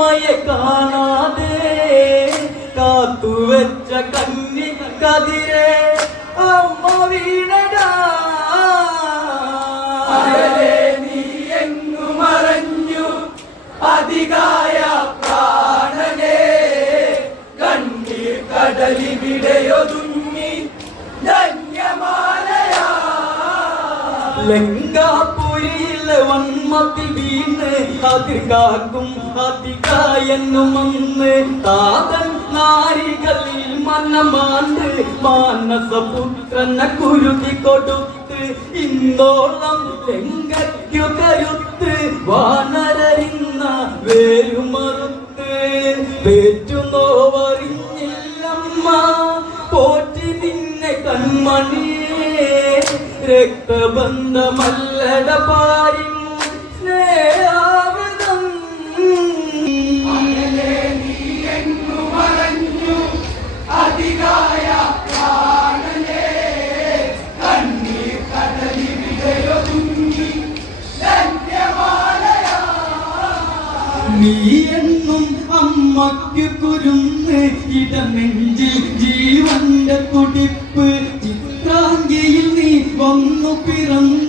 അമ്മയെ കാണാതെ കാത്തുവെച്ച കന്നി കതിരെ അമ്മ വീണടാ. നീ എങ്ങു മറഞ്ഞു? അധികായ പ്രാണനെ കണ്ണീർ കടലിവിടെയൊതുങ്ങി ധന്യമാലയാ. ലങ്കാപുരിയിലെ വന്മത്തിൽ വീണ് അതിൽ കാക്കും അതികായെന്നും അന്ന് താതൻ നാരികളിൽ മനമാണ്ട് മാനസപുത്രനെ കുരുതി കൊടുത്ത്. ഇന്നോളം ലങ്കയ്ക്കു കരുത്ത് വാനരറിന്ന വേരുമറുത്ത്. പേറ്റുന്നോവറിഞ്ഞില്ലമ്മ പോറ്റി നിന്നെ കൺമണിയേ രക്തബന്ധമല്ലട പാരിൻ സ്നേഹാവൃതം. മറഞ്ഞു അധികായ നീ എന്നും അമ്മയ്ക്ക് കുരുന്ന് ഇടമെഞ്ചിൽ ജീവന്റെ തുടിപ്പ് വന്നു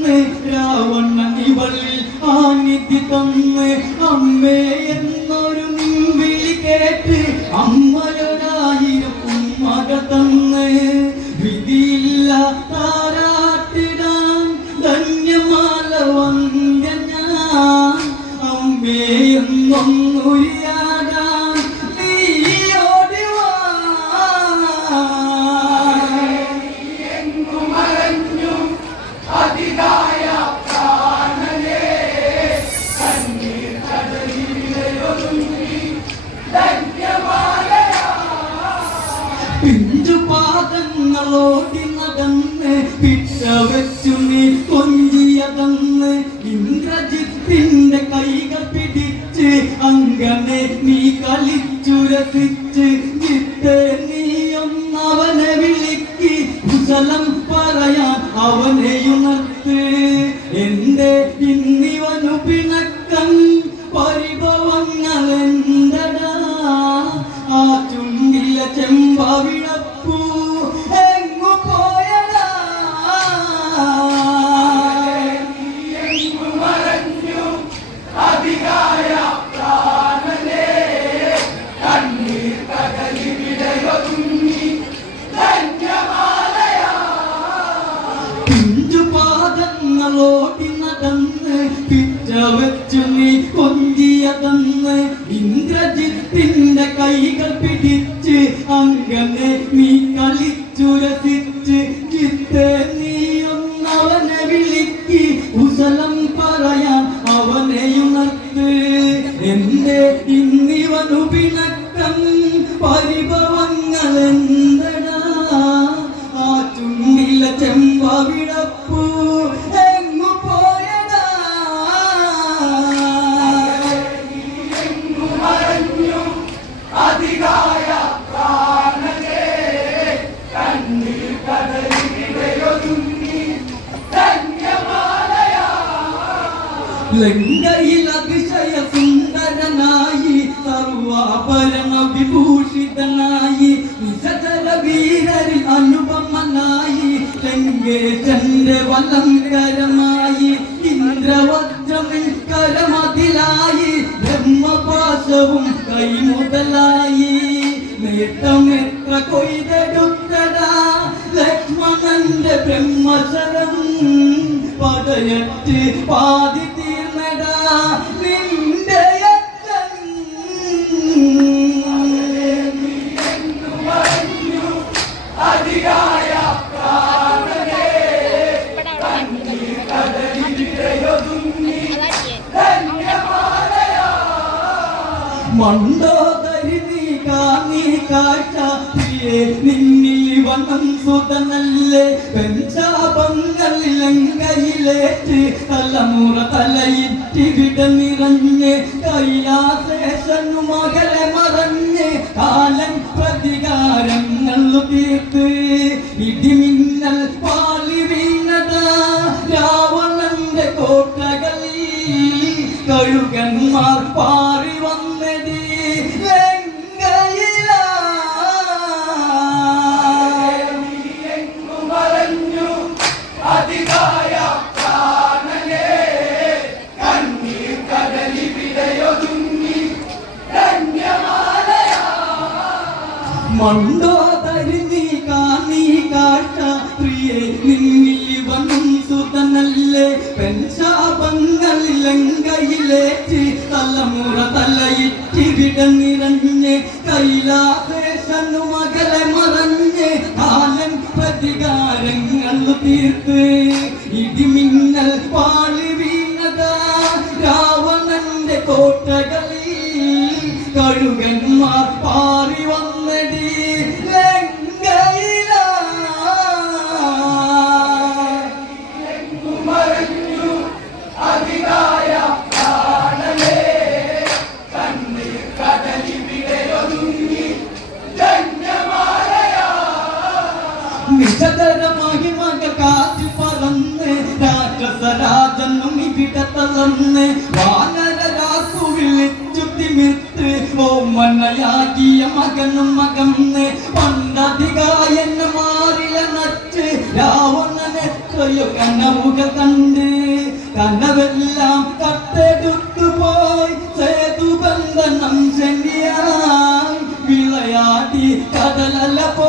പാദങ്ങളോടി നടന്ന് പിറ്റ നീ കൊഞ്ചിയതന്ന് ഇന്ദ്രജിത്തിന്റെ കൈകൾ പിടിച്ച് അങ്ങനെ നീ കളിച്ചു രസിച്ച് വിളിക്ക്. കുശലം പറയാൻ അവനെയുണർത്ത് എന്റെ ഇന്നിവനു നടന്ന് പിറ്റ വെച്ചു നീ ഇന്ദ്രജിത്തിന്റെ കൈകൾ പിടിച്ച് അങ്ങനെ നീ കളിച്ചുരസിച്ച് ചിത്തെ നീ ഒന്നവനെ വിളിക്ക്. കുശലം പറയാൻ അവനെ ഉണർത്ത് എന്റെ ഇന്നിവനു പിണക്കം പരിഭവങ്ങൾ ലങ്കയിൽ അതിശയ സുന്ദരനായി സർവാഭരണ വിഭൂഷിതനായി നിശചര വീരരിൽ അനുപമനായി ലങ്കേശന്റെ വലങ്കരമായി. പതയറ്റ് പാതി തീർന്നടാ. നിന്റെ അധികായ പ്രാണനെ കണ്ണീർ കടലിവിടെയൊതുങ്ങി ധന്യമാലയാ മണ്ടോദരി നീ കാണി കാഴ്ച നിന്നിൽ വനം സുതനല്ലേ പെഞ്ചാപങ്ങളിലങ്കയിലേറ്റ് തലമുറ തലയിറ്റിവിട നിറഞ്ഞ് കൈലാസേശനു മകളെ മറഞ്ഞ് കാലം പ്രതികാരങ്ങൾ തീർത്ത് ഇടിമിന്നൽ പാളി വീണത. രാവണന്റെ കോട്ടകളിൽ കഴുകന്മാർ പാറി മണ്ടോദരി നീ കാണി കാട്ട പ്രിയേ നിന്നിൽ വന്നും സുതനല്ലേ. പെൻശാപങ്ങളിലങ്കയിലേറ്റ് തലമുറ തലയിറ്റിവിട നിറഞ്ഞ്. കൈലാസേശനു മകളെ മറഞ്ഞ്. കാലം പ്രതികാരങ്ങൾ തീർത്ത്. ഇടിമിന്നൽ പാളി വീണതാ. രാവണന്റെ കോട്ടകളിൽ കഴുകന്മാർ പാറി ഓമനയാകിയ മകനും മകന്ന് പണ്ടധികായന് മാറില നച്ച് രാവണനെത്രയോ കനവുകൾ കണ്ട് കനവെല്ലാം കത്തെടുത്തു പോയി സേതുബന്ധനം ശനിയായി വിളയാടി കടലല പോലെ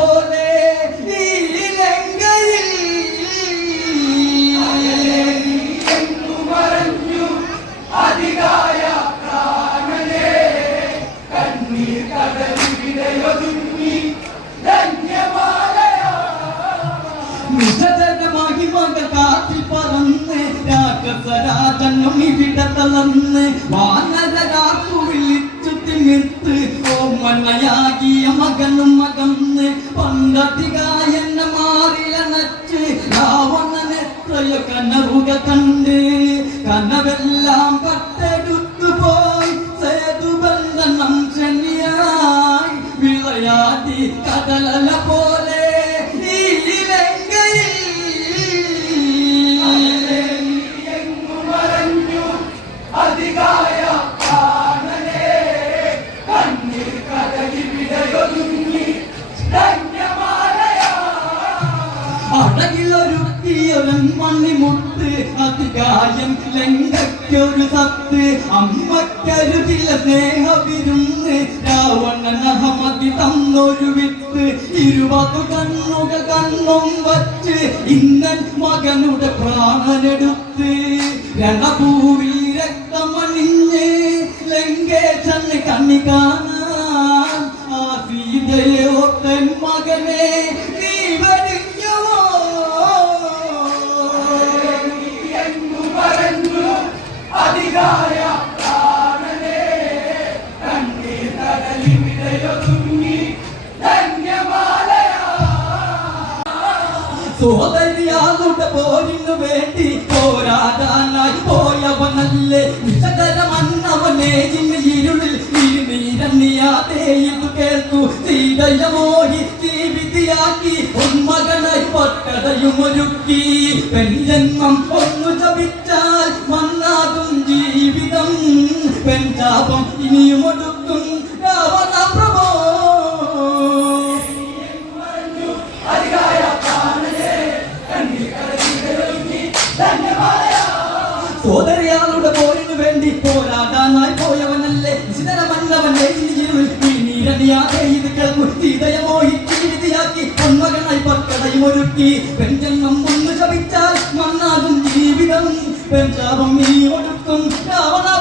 വിശദന മഹിമകൾ കാറ്റിൽ പറന്ന് രാക്ഷസരാജനും ഇവിടെ തളർന്ന് വാനരരാക്കു വിളിച്ചു തിമിർത്ത് ഓമനയാകിയ മകനും മകന്ന് പണ്ടധികായന്ന മാറിലണച്ച് രാവണനെത്രയോ കനവുകൾ കണ്ട് കനവെല്ലാം ലങ്കയ്ക്കൊരു സത്ത് അമ്മക്കരുതില സ്നേഹവിരുന്ന് രാവണൻ അഹമതി തന്നൊരു വിത്ത് ഇരുപത് കണ്ണുക കണ്ണും വച്ച് ഇന്നൻ മകനുടെ പ്രാണനെടുത്ത് രണഭൂവിൽ രക്തമണിഞ്ഞ് ലങ്കേശന് കണ്ണി കാണാൻ ആ സീതയോ തൻ മകനെ സോദരിയാളുടെ പോരിനു വേണ്ടി പോരാടാനായി പോയവനല്ലേ. വിശകര മന്നവനെ ഇന്ന് ഇരുളിൽ ഇരുനീരണ്ണിയാതെ ഇത് കേൾക്കൂ. സീതയ മോഹി ജീവിതയാക്കി. ഉന്മകനായി പൊട്ടടയുമൊരുക്കി പെൺജന്മം ഒന്നു ചപിച്ചാൽ പെൺചാപം ഇനിയും ഒടുക്കും. സോദരിയാളുടെ പോരിനു വേണ്ടി പോരാടാനായി പോയവനല്ലേ. വിശിതരമന്നവന്റെ നീരണിയാതെ ജീവിതം. ഒടുക്കും. രാവണ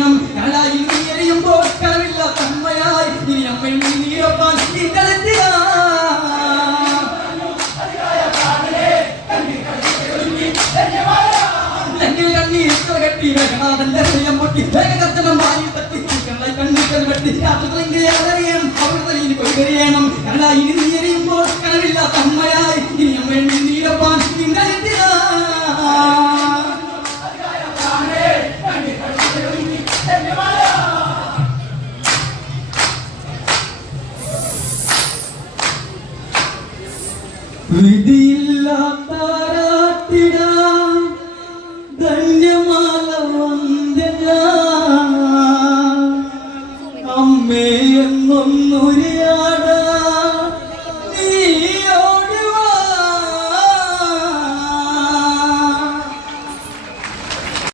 കൊയ്തെറിയണം ഞങ്ങളായി നീ എറിയുമ്പോൾ കനവില്ല തന്മയായി. ഇനി നീ നീരപ്പാൻ ഇന്നലെത്തിയാ ലങ്കയിൽ കണ്ണി ഇത്ര കെട്ടി വേഗനാഥന്റെ പ്രിയം പൊട്ടി വേഗകർജനം